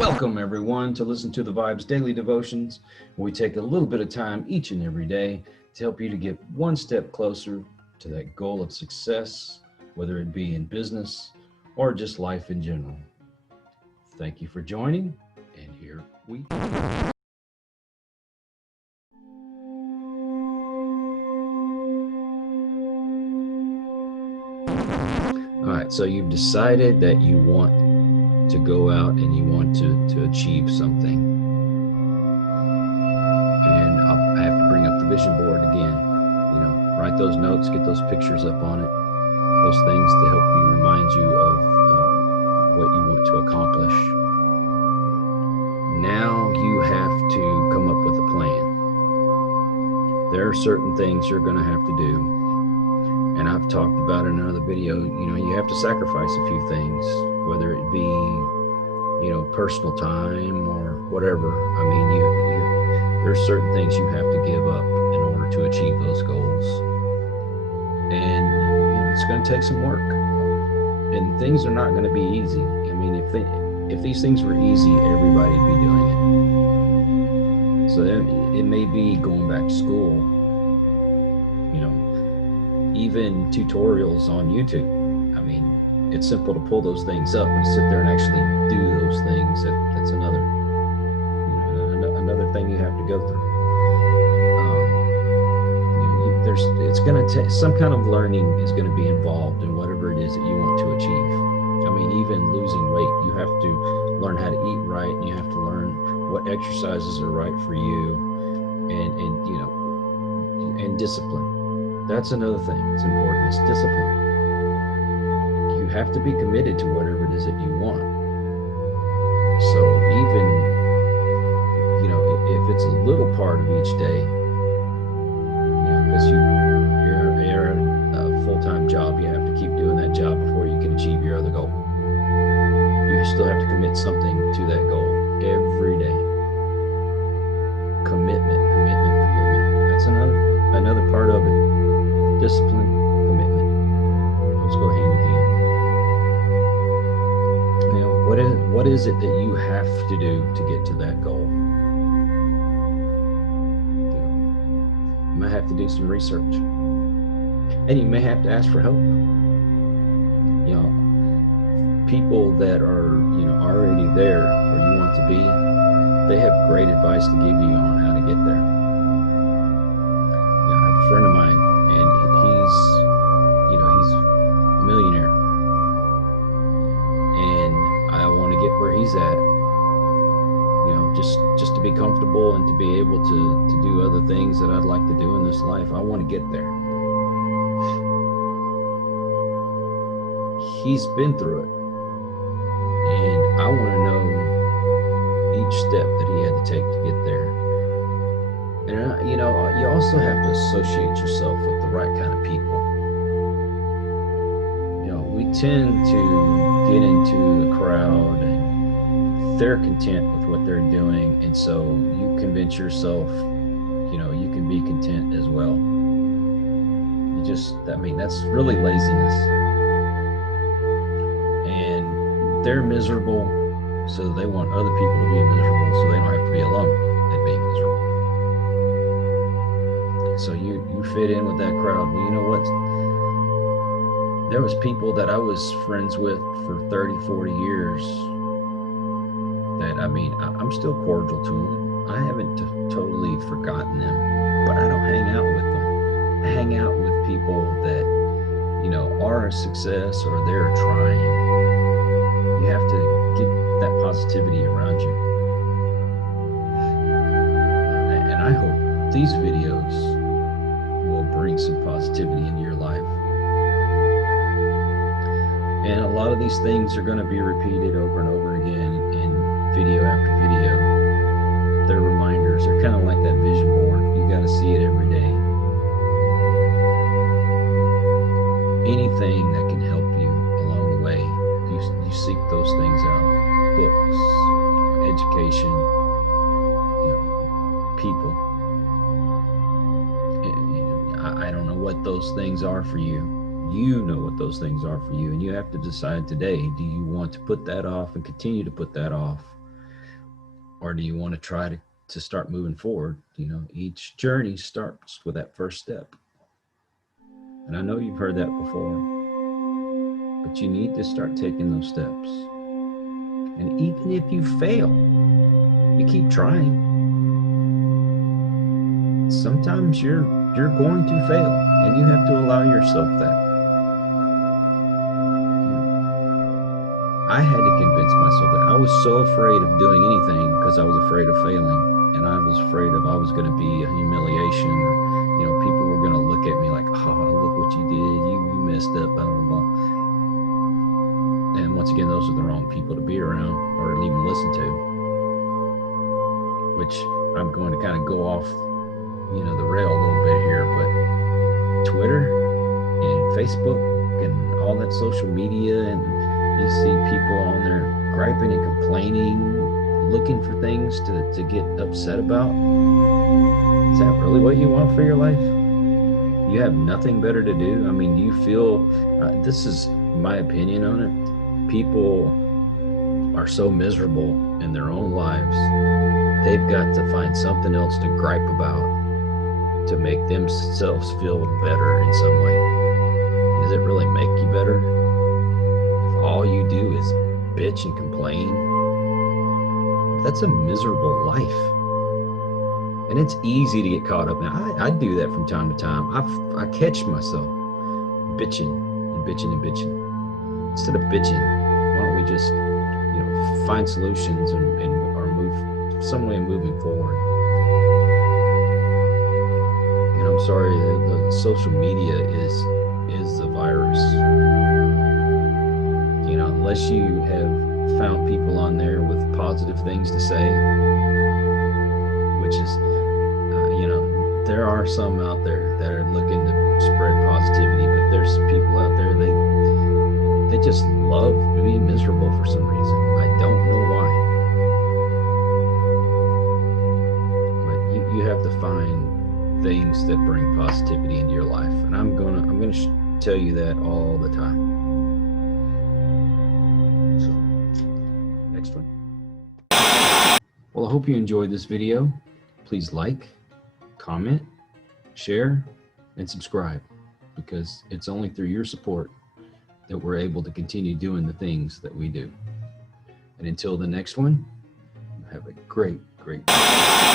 Welcome, everyone, to listen to the Vibes Daily Devotions, where we take a little bit of time each and every day to help you to get one step closer to that goal of success, whether it be in business or just life in general. Thank you for joining, and here we go. All right, so you've decided that you want to go out and you want to achieve something. And I have to bring up the vision board again. Write those notes, get those pictures up on it, those things to help you, remind you of what you want to accomplish. Now you have to come up with a plan. There are certain things you're going to have to do. And I've talked about in another video, you have to sacrifice a few things, whether it be, personal time or whatever. I mean, there's certain things you have to give up in order to achieve those goals. And it's going to take some work. And things are not going to be easy. I mean, if these things were easy, everybody would be doing it. So it may be going back to school, even tutorials on YouTube. I mean, it's simple to pull those things up and sit there and actually do those things. That's another thing you have to go through. It's going to take some kind of learning is going to be involved in whatever it is that you want to achieve. I mean, even losing weight, you have to learn how to eat right, and you have to learn what exercises are right for you, and discipline. That's another thing that's important, is discipline. You have to be committed to whatever it is that you want. So even, if it's a little part of each day, because you're a full-time job, you have to keep doing that job before you can achieve your other goal. You still have to commit something to that goal every day. Commitment. That's another part of it. Discipline, commitment. Those go hand in hand. What is it that you have to do to get to that goal? You might have to do some research, and you may have to ask for help. People that are already there where you want to be, they have great advice to give you on how to get there. I have a friend of mine, and he's a millionaire, and I want to get where he's at, just to be comfortable and to be able to do other things that I'd like to do in this life. I want to get there. He's been through it, and I want to know each step that he had to take to get there. And you also have to associate yourself with the right kind of people. We tend to get into the crowd, and they're content with what they're doing, and so you convince yourself, you can be content as well. That's really laziness. And they're miserable, so they want other people to be miserable, so they don't have to be alone at being miserable. So you fit in with that crowd. Well, you know what? There was people that I was friends with for 30, 40 years that, I'm still cordial to them. I haven't totally forgotten them, but I don't hang out with them. I hang out with people that, are a success or they're trying. You have to get that positivity around you. And I hope these videos will bring some positivity into your life. And a lot of these things are going to be repeated over and over again in video after video. They're reminders. They're kind of like that vision board. You got to see it every day. Anything that can help you along the way, you seek those things out. Books, education, people. I don't know what those things are for you. You know what those things are for you, and you have to decide today, do you want to put that off and continue to put that off, Or do you want to try to start moving forward? Each journey starts with that first step. And I know you've heard that before, but you need to start taking those steps. And even if you fail, you keep trying. Sometimes you're going to fail, and you have to allow yourself that. I had to convince myself that. I was so afraid of doing anything because I was afraid of failing, and I was afraid of I was going to be a humiliation, or people were going to look at me like, look what you did, you messed up, blah blah blah. And once again, those are the wrong people to be around or even listen to. Which I'm going to kind of go off, the rail a little bit here, but Twitter and Facebook and all that social media, and you see people on there griping and complaining, looking for things to get upset about. Is that really what you want for your life? You have nothing better to do? I mean, do you feel, this is my opinion on it, people are so miserable in their own lives, they've got to find something else to gripe about to make themselves feel better in some way. Does it really make you better? If all you do is bitch and complain, that's a miserable life. And it's easy to get caught up in. I do that from time to time. I catch myself bitching and bitching and bitching. Instead of bitching, why don't we just find solutions and or move some way moving forward? I'm sorry, the social media is the virus. Unless you have found people on there with positive things to say, which is, there are some out there that are looking to spread positivity, but there's people out there, they just love being miserable for some reason. I don't know why. But you have to find things that bring positivity into your life, and I'm gonna tell you that all the time. So, next one. Well, I hope you enjoyed this video. Please like, comment, share, and subscribe, because it's only through your support that we're able to continue doing the things that we do. And until the next one, have a great day.